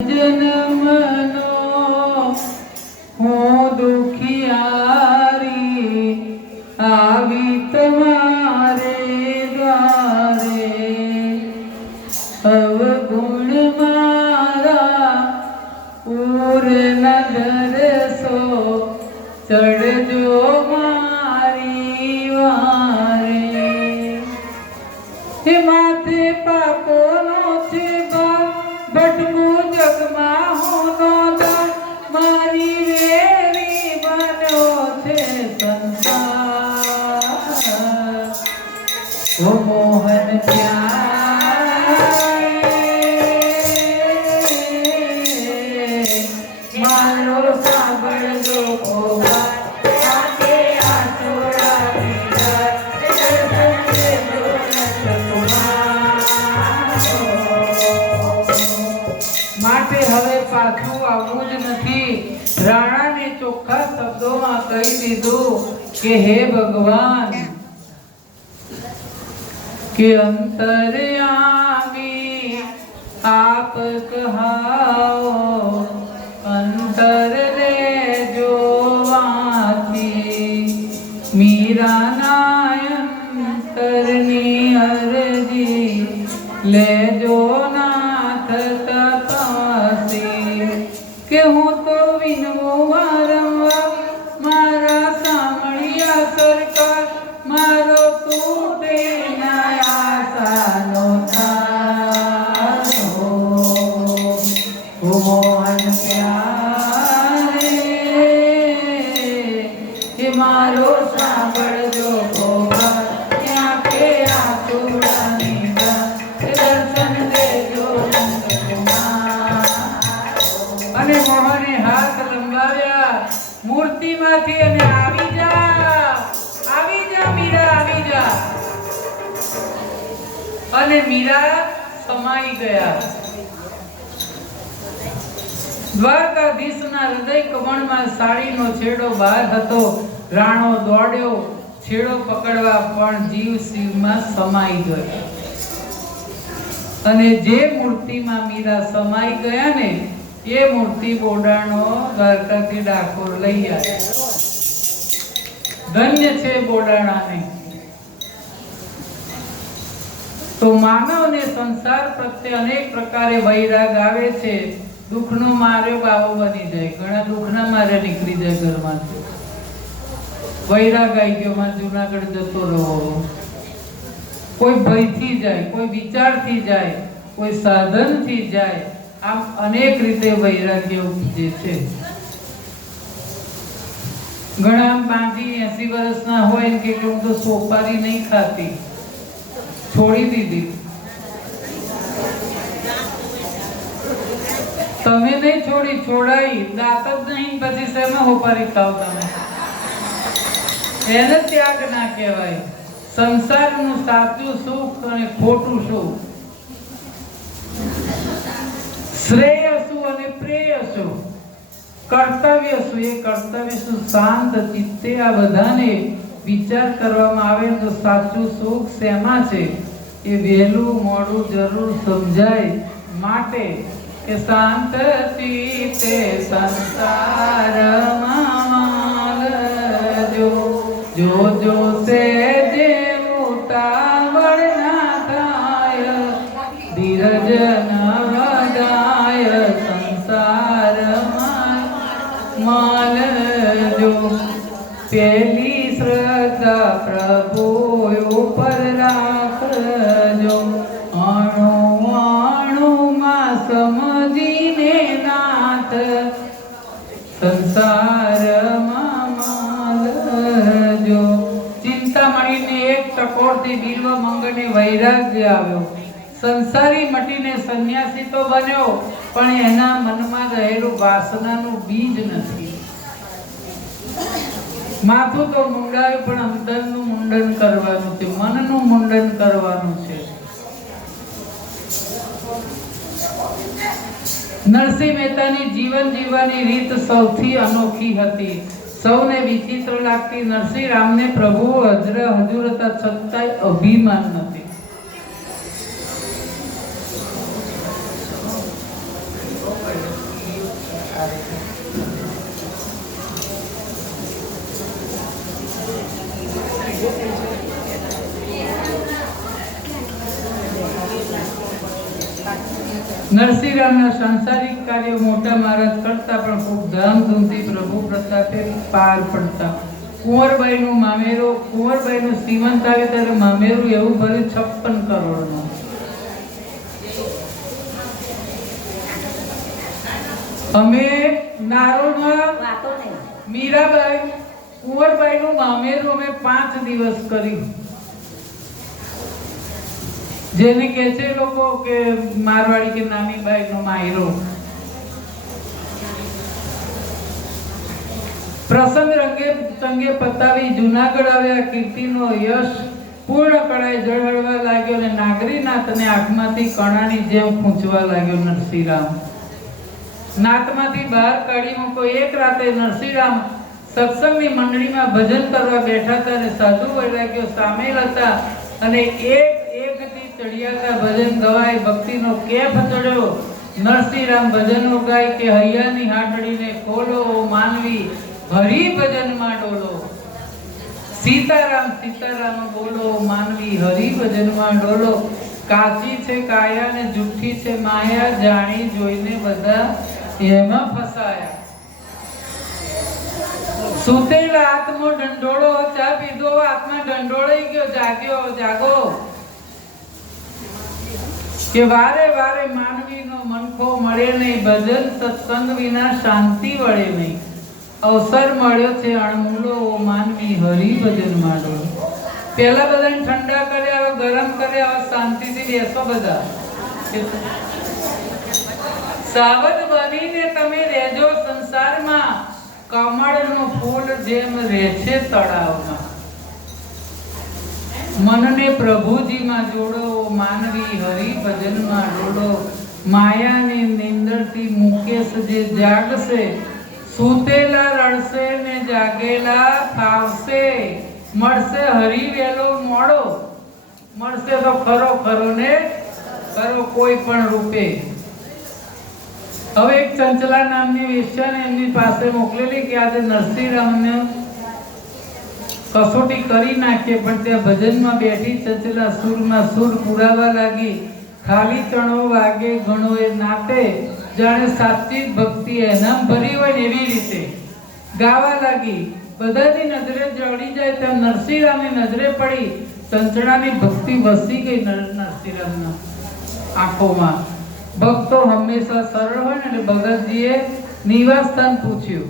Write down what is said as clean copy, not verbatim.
જન્મનો હું દુખિયારી આવી તમારે દ્વારે અવગુણ મારા પૂર્ણ ધરસો ચડજો મારી વારે હે માથે પાપોનો છે ભટકું જગમાં હું નોંધા મારી રેવી બન્યો છે સંસાર ઓ મોહન મારો સાંભળજો માટે હવે પાછું આવવું જ નથી. રાણાને ચોખ્ખા શબ્દોમાં કહી દીધું કે હે ભગવાન કે અંતર્યામી આપ કહાઓ અંતર રે જોવાથી મીરાના અંતરની અરજી લેજો નાથ તપસી કે હું તો વિનવું વારંવાર મારા સામળિયા સરકાર મારો તૂટે ના આશાનો થારો મોહન પ્યારે કે મારો સાંભળજો ત્યાં કે આ ચૂડાની દર્શન દેજો અને મોહને હાથ લંબાવ્યા મૂર્તિમાંથી અને આવી જા મીરા આવી જા અને મીરા સમાઈ ગયા. દ્વારકાધીશના હૃદય કમળમાં સાડીનો છેડો બહાર હતો. રાણો દોડ્યો છેડો પકડવા પણ જીવ શિવમાં સમાઈ ગયો અને જે મૂર્તિમાં મીરા સમાઈ ગયા ને એ મૂર્તિ બોડાણો દ્વારકાથી ડાકોર લઈ આવ્યો. ધન્ય છે બોડાણાને. તો માનવને સંસાર પ્રત્યે અનેક પ્રકારે વૈરાગ આવે છે. દુઃખનો માર્યો બાવો બની જાય. ઘણા દુઃખના મારે નીકળી જાય ઘરમાંથી. વૈરાગ આવી ગયો માં જુનાગઢ જતો રહો. કોઈ ભયથી જાય, કોઈ વિચારથી જાય, કોઈ સાધનથી જાય. આમ અનેક રીતે વૈરાગ્ય ઉપજે છે. ઘણા 80 વર્ષના હોય કે હું તો સોપારી નહીં ખાતી, છોડી દીધી. તમે નહીં છોડી, છોડાઈ. દાંત જ નહીં પછી શેમાં હોપારી ખાવ તમે? એને ત્યાગ ના કહેવાય. સંસારનું સાચું સુખ અને ખોટું સુખ, શ્રેય શું અને પ્રેય શું, કર્તવ્ય શું એ કર્તવ્ય શું, શાંત ચિત્તે આ બધાને વિચાર કરવામાં આવે તો સાચું સુખ શેમાં છે એ વહેલું મોડું જરૂર સમજાય. માટે કે શાંત ચિત્તે સંસારમાં જો જો સે જે ઉતાવળ ના થાય ધીરજ ન વદાય સંસારમાં માલજો પેલી શ્રદ્ધા પ્રભુ ઉપર રાખજો અણુમાં સમજીને નાથ સંસારમાં માલજો. ચિંતામણીને એક ટકોરથી બિલ્વ મંગને વૈરાગ્ય આવ્યો. સંસારી મટીને સંન્યાસી તો બન્યો પણ એના મનમાં રહેલું વાસનાનું બીજ નથી. માથું તો મુંડાયું પણ અંતરનું મુંડન કરવાનું છે, મનનું મુંડન કરવાનું છે. નરસિંહ મહેતાની જીવન જીવવાની રીત સૌથી અનોખી હતી. સૌને વિચિત્ર લાગતી. નરસિંહ રામને પ્રભુ હજુર હતા છતાંય અભિમાન નથી. પ્રકારે છે. નરસિંહરામના સાંસારિક કાર્યો મોટા મહારાજ કરતા પણ ખૂબ ધામધૂમથી પ્રભુ પ્રતાપે પાર પડતા. કુંવરબાઈનું મામેરો, કુંવરબાઈનું સીમંત આવે ત્યારે મામેરું એવું ભર્યું 56 કરોડનું. અમે નારોલમાં મીરાબાઈ કુંવરબાઈનું મામેરું અમે 5 દિવસ કર્યું. જેને કહે છે લોકો કે મારવાડી કે નાની બાઈનો માયરો. પ્રસંગ રંગે સંગે પતાવી જુનાગઢ આવ્યા. કીર્તિનો યશ પૂર્ણ કળાએ ઝળહળવા લાગ્યો અને નાગરીનાથને આંખમાંથી કણાની જેમ ખૂંચવા લાગ્યો. નરસિંહરામ નાથમાંથી બહાર કાઢી મૂકો. એક રાતે નરસિંહરામ સત્સંગની મંડળીમાં ભજન કરવા બેઠા હતા અને સાધુ વૈરાગ્યો સામેલ હતા અને એકથી ચડિયાતા ભજન ગવાય. ભક્તિનો કેફ ચડ્યો. નરસિંહરામ ભજનો ગાય કે હૈયાની હાટડીને ખોલો માનવી, હરિ ભજનમાં ડોલો. સીતારામ સીતારામ બોલો માનવી, હરિ ભજનમાં ડોલો. કાચી છે કાયા ને જુઠ્ઠી છે માયા, જાણી જોઈને બધા એમાં ફસાયા. સુતેલા આત્મો ઢંઢોળો, ચા પીધો આત્મા ઢંઢોળાઈ ગયો. જાગ્યો જાગો કે વારે વારે માનવીનો મનખો મળે નહીં. ભજન સત્સંગ વિના શાંતિ વળે નહીં. અવસર મળ્યો છે અણમૂલો માનવી, હરિ ભજનમાં ડોલો. પેલા બધાને ઠંડા કર્યા, હવે ગરમ કર્યા, હવે શાંતિથી બેસો બધા. સાવધ બનીને તમે રહેજો સંસારમાં, કમળનું ફૂલ જેમ રહે છે તળાવમાં. મનને પ્રભુજીમાં જોડો માનવી, હરિ ભજનમાં ડોલો. માયાની નિંદરથી મુકેશ જે જાગશે, સૂતેલા રડશે ને જાગેલા ફાવશે. મળશે હરિ વેલો મોડો, મળશે તો ખરો ખરો ને ખરો કોઈ પણ રૂપે. હવે એક ચંચલા નામની વેશ્યાને એમની પાસે મોકલેલી કે આજે નરસિંહરામને કસોટી કરી નાખીએ. પણ ત્યાં ભજનમાં બેઠી ચંચલા સુરમાં સુર પુરાવા લાગી. ખાલી ચણો વાગે ઘણો એ નાતે, જાણે સાચી ભક્તિ એનામ ભરી હોય ને એવી રીતે ગાવા લાગી. બધાની નજરે જડી જાય તેમ નરસિંહરામની નજરે પડી. ચંચળાની ભક્તિ વસી ગઈ નરસિંહરામના આંખોમાં. ભક્તો હંમેશા સરળ હોય ને એટલે ભગતજીએ નિવાસ સ્થાન પૂછ્યું.